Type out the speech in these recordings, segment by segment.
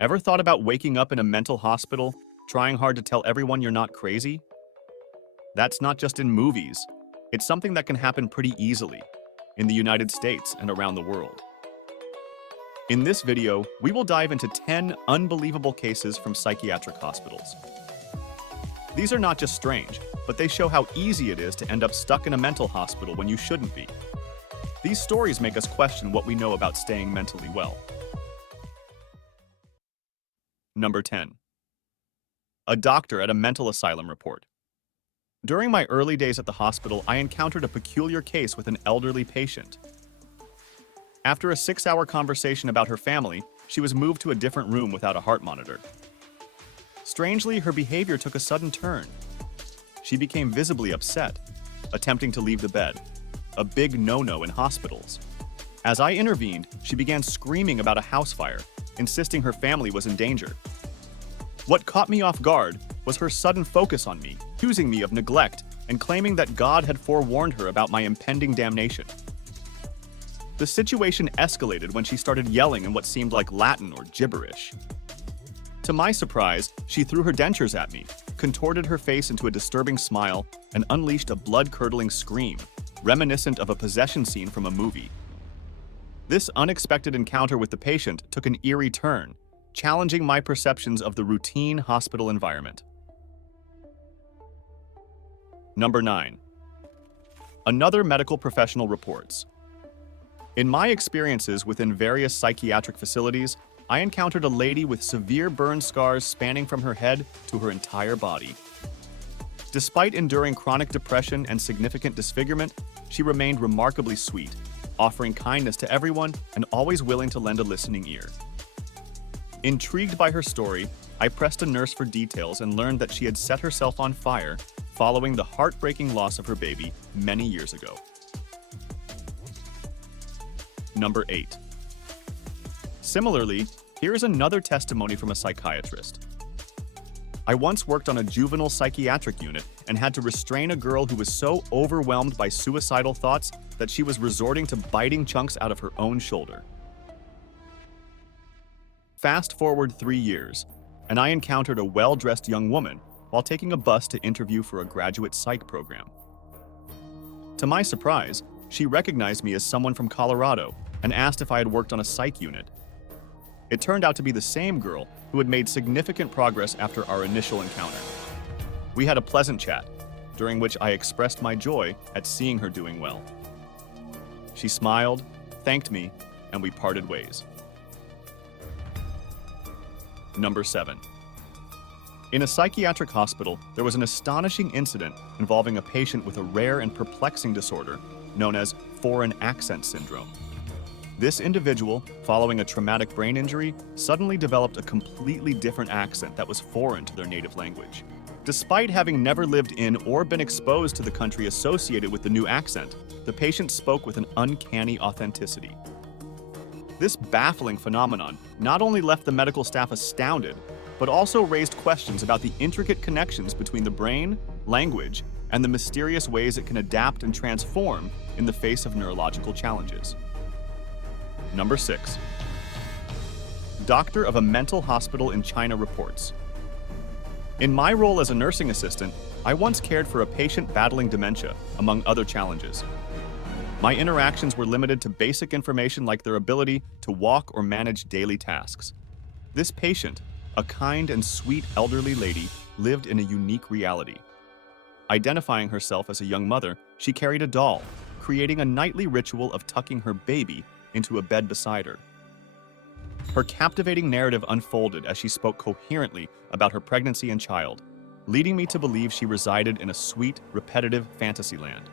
Ever thought about waking up in a mental hospital, trying hard to tell everyone you're not crazy? That's not just in movies. It's something that can happen pretty easily in the United States and around the world. In this video, we will dive into 10 unbelievable cases from psychiatric hospitals. These are not just strange, but they show how easy it is to end up stuck in a mental hospital when you shouldn't be. These stories make us question what we know about staying mentally well. Number 10. A doctor at a mental asylum report. During my early days at the hospital, I encountered a peculiar case with an elderly patient. After a 6-hour conversation about her family, she was moved to a different room without a heart monitor. Strangely, her behavior took a sudden turn. She became visibly upset, attempting to leave the bed, a big no-no in hospitals. As I intervened, she began screaming about a house fire, insisting her family was in danger. What caught me off guard was her sudden focus on me, accusing me of neglect and claiming that God had forewarned her about my impending damnation. The situation escalated when she started yelling in what seemed like Latin or gibberish. To my surprise, she threw her dentures at me, contorted her face into a disturbing smile, and unleashed a blood-curdling scream, reminiscent of a possession scene from a movie. This unexpected encounter with the patient took an eerie turn, challenging my perceptions of the routine hospital environment. Number 9. Another medical professional reports. In my experiences within various psychiatric facilities, I encountered a lady with severe burn scars spanning from her head to her entire body. Despite enduring chronic depression and significant disfigurement, she remained remarkably sweet, offering kindness to everyone and always willing to lend a listening ear. Intrigued by her story, I pressed a nurse for details and learned that she had set herself on fire following the heartbreaking loss of her baby many years ago. Number 8. Similarly, here is another testimony from a psychiatrist. I once worked on a juvenile psychiatric unit and had to restrain a girl who was so overwhelmed by suicidal thoughts that she was resorting to biting chunks out of her own shoulder. Fast forward 3 years, and I encountered a well-dressed young woman while taking a bus to interview for a graduate psych program. To my surprise, she recognized me as someone from Colorado and asked if I had worked on a psych unit. It turned out to be the same girl who had made significant progress after our initial encounter. We had a pleasant chat, during which I expressed my joy at seeing her doing well. She smiled, thanked me, and we parted ways. Number 7. In a psychiatric hospital, there was an astonishing incident involving a patient with a rare and perplexing disorder known as foreign accent syndrome. This individual, following a traumatic brain injury, suddenly developed a completely different accent that was foreign to their native language. Despite having never lived in or been exposed to the country associated with the new accent, the patient spoke with an uncanny authenticity. This baffling phenomenon not only left the medical staff astounded, but also raised questions about the intricate connections between the brain, language, and the mysterious ways it can adapt and transform in the face of neurological challenges. Number 6. Doctor of a mental hospital in China reports. In my role as a nursing assistant, I once cared for a patient battling dementia, among other challenges. My interactions were limited to basic information like their ability to walk or manage daily tasks. This patient, a kind and sweet elderly lady, lived in a unique reality. Identifying herself as a young mother, she carried a doll, creating a nightly ritual of tucking her baby into a bed beside her. Her captivating narrative unfolded as she spoke coherently about her pregnancy and child, leading me to believe she resided in a sweet, repetitive fantasy land.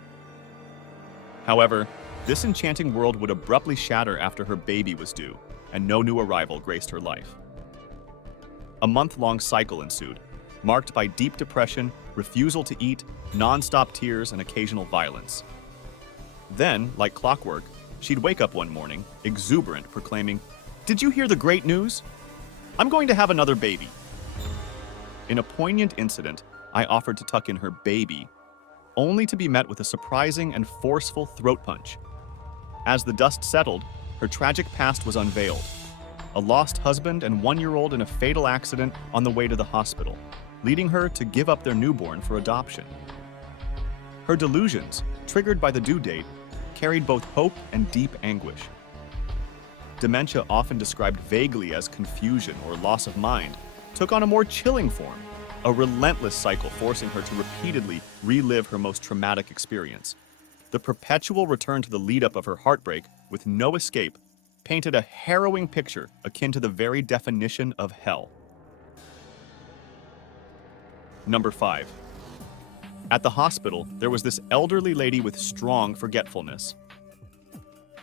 However, this enchanting world would abruptly shatter after her baby was due, and no new arrival graced her life. A month-long cycle ensued, marked by deep depression, refusal to eat, non-stop tears, and occasional violence. Then, like clockwork, she'd wake up one morning, exuberant, proclaiming, "Did you hear the great news? I'm going to have another baby." In a poignant incident, I offered to tuck in her baby, only to be met with a surprising and forceful throat punch. As the dust settled, her tragic past was unveiled. a lost husband, and 1-year-old in a fatal accident on the way to the hospital, leading her to give up their newborn for adoption. Her delusions, triggered by the due date, carried both hope and deep anguish. Dementia, often described vaguely as confusion or loss of mind, took on a more chilling form, a relentless cycle forcing her to repeatedly relive her most traumatic experience. The perpetual return to the lead-up of her heartbreak, with no escape, painted a harrowing picture akin to the very definition of hell. Number 5. At the hospital, there was this elderly lady with strong forgetfulness.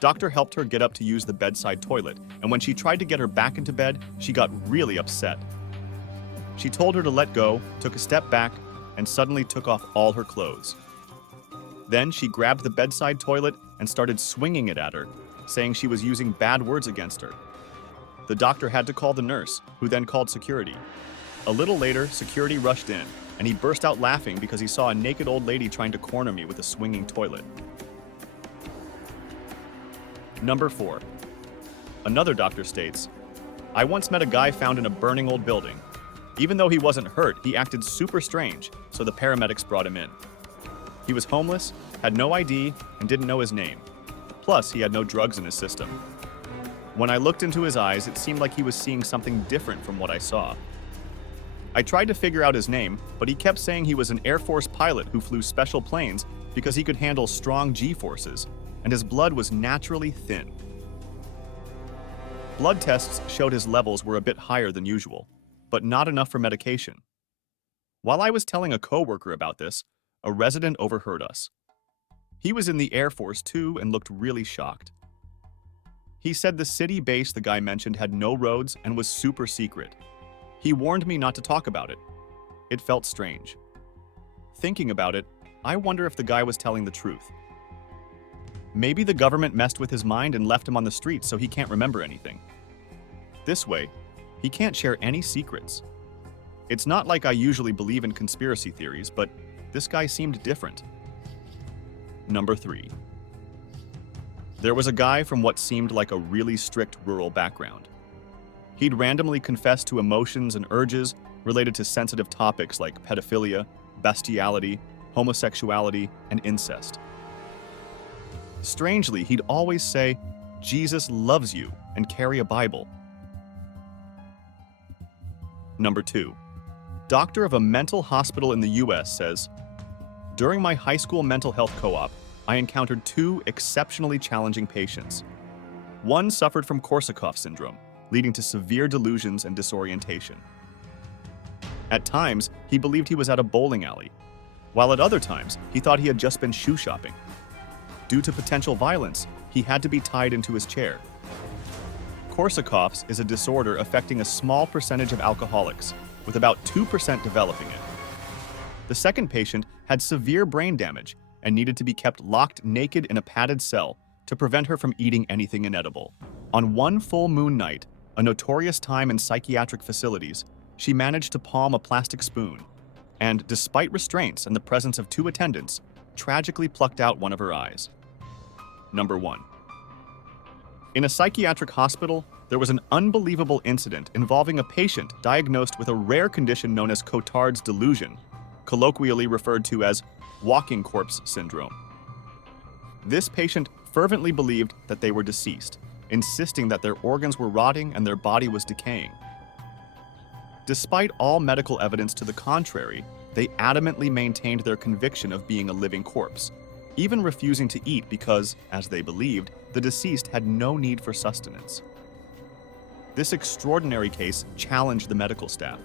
Doctor helped her get up to use the bedside toilet, and when she tried to get her back into bed, she got really upset. She told her to let go, took a step back, and suddenly took off all her clothes. Then she grabbed the bedside toilet and started swinging it at her, saying she was using bad words against her. The doctor had to call the nurse, who then called security. A little later, security rushed in, and he burst out laughing because he saw a naked old lady trying to corner me with a swinging toilet. Number 4. Another doctor states, "I once met a guy found in a burning old building. Even though he wasn't hurt, he acted super strange, so the paramedics brought him in. He was homeless, had no ID, and didn't know his name. Plus, he had no drugs in his system. When I looked into his eyes, it seemed like he was seeing something different from what I saw. I tried to figure out his name, but he kept saying he was an Air Force pilot who flew special planes because he could handle strong G-forces, and his blood was naturally thin. Blood tests showed his levels were a bit higher than usual, but not enough for medication. While I was telling a coworker about this, a resident overheard us. He was in the Air Force too and looked really shocked. He said the city base the guy mentioned had no roads and was super secret. He warned me not to talk about it. It felt strange. Thinking about it, I wonder if the guy was telling the truth. Maybe the government messed with his mind and left him on the streets so he can't remember anything. This way, he can't share any secrets. It's not like I usually believe in conspiracy theories, but this guy seemed different." Number 3. There was a guy from what seemed like a really strict rural background. He'd randomly confessed to emotions and urges related to sensitive topics like pedophilia, bestiality, homosexuality, and incest. Strangely, he'd always say, "Jesus loves you," and carry a Bible. Number 2. Doctor of a mental hospital in the US says, "During my high school mental health co-op, I encountered 2 exceptionally challenging patients. One suffered from Korsakoff syndrome, leading to severe delusions and disorientation. At times, he believed he was at a bowling alley, while at other times, he thought he had just been shoe shopping. Due to potential violence, he had to be tied into his chair. Korsakoff's is a disorder affecting a small percentage of alcoholics, with about 2% developing it. The second patient had severe brain damage and needed to be kept locked naked in a padded cell to prevent her from eating anything inedible. On one full moon night, a notorious time in psychiatric facilities, she managed to palm a plastic spoon and, despite restraints and the presence of 2 attendants, tragically plucked out one of her eyes." Number 1. In a psychiatric hospital, there was an unbelievable incident involving a patient diagnosed with a rare condition known as Cotard's delusion, colloquially referred to as walking corpse syndrome. This patient fervently believed that they were deceased, insisting that their organs were rotting and their body was decaying. Despite all medical evidence to the contrary, they adamantly maintained their conviction of being a living corpse, even refusing to eat because, as they believed, the deceased had no need for sustenance. This extraordinary case challenged the medical staff,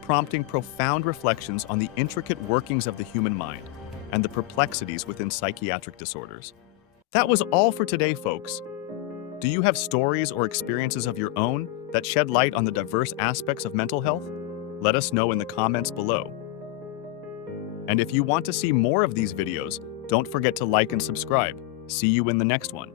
prompting profound reflections on the intricate workings of the human mind and the perplexities within psychiatric disorders. That was all for today, folks. Do you have stories or experiences of your own that shed light on the diverse aspects of mental health? Let us know in the comments below. And if you want to see more of these videos, don't forget to like and subscribe. See you in the next one.